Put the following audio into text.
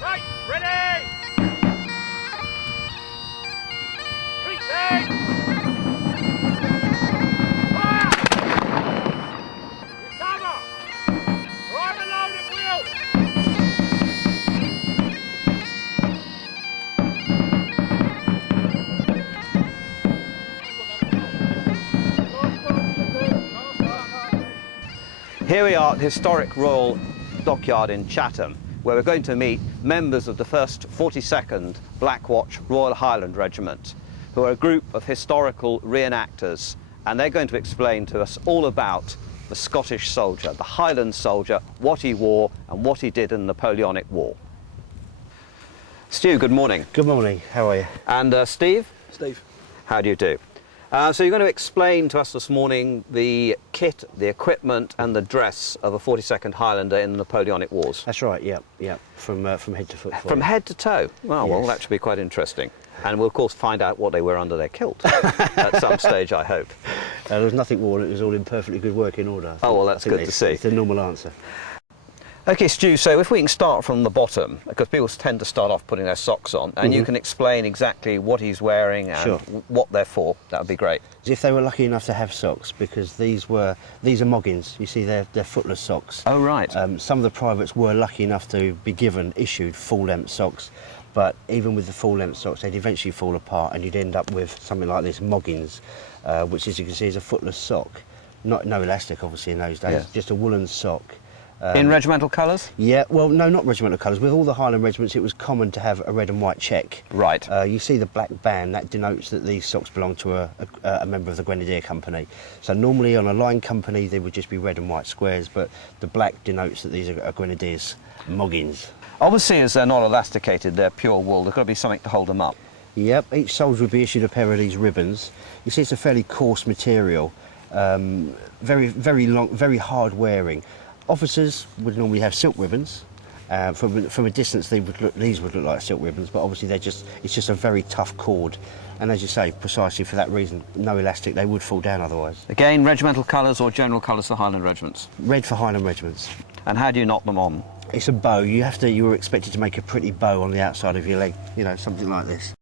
Right, ready! Retake! Fire! Recover! Right alone at will! Here we are at the historic Royal Dockyard in Chatham, where we're going to meet members of the 1st 42nd Black Watch Royal Highland Regiment, who are a group of historical reenactors, and they're going to explain to us all about the Scottish soldier, the Highland soldier, what he wore and what he did in the Napoleonic War. Stu, good morning. Good morning, how are you? And Steve? Steve. How do you do? So you're going to explain to us this morning the kit, the equipment and the dress of a 42nd Highlander in the Napoleonic Wars. That's right, yeah, from head to foot. From head to toe? Well, Yes. well, that should be quite interesting. And we'll, of course, find out what they wear under their kilt at some stage, I hope. There was nothing worn, it was all in perfectly good working order. Oh, well, that's good to see. It's the normal answer. OK, Stu, so if we can start from the bottom, because people tend to start off putting their socks on, and you can explain exactly what he's wearing and Sure. what they're for, that would be great. If they were lucky enough to have socks, because these are moggins, you see they're footless socks. Oh, right. Some of the privates were lucky enough to be issued full-length socks, but even with the full-length socks, they'd eventually fall apart and you'd end up with something like this, moggins, which, as you can see, is a footless sock. No elastic, obviously, in those days, Yeah. just a woolen sock. In regimental colours? Yeah, well, no, not regimental colours. With all the Highland regiments, it was common to have a red and white check. Right. You see the black band, that denotes that these socks belong to a member of the Grenadier Company. So normally on a line company, they would just be red and white squares, but the black denotes that these are Grenadiers, moggins. Obviously, as they're not elasticated, they're pure wool, there's got to be something to hold them up. Yep, each soldier would be issued a pair of these ribbons. You see it's a fairly coarse material, very long, very hard wearing. Officers would normally have silk ribbons. From a distance, these would look like silk ribbons, but obviously it's just a very tough cord. And as you say, precisely for that reason, no elastic, they would fall down otherwise. Again, regimental colours or general colours for Highland regiments? Red for Highland regiments. And how do you knot them on? It's a bow. You were expected to make a pretty bow on the outside of your leg, you know, something like this.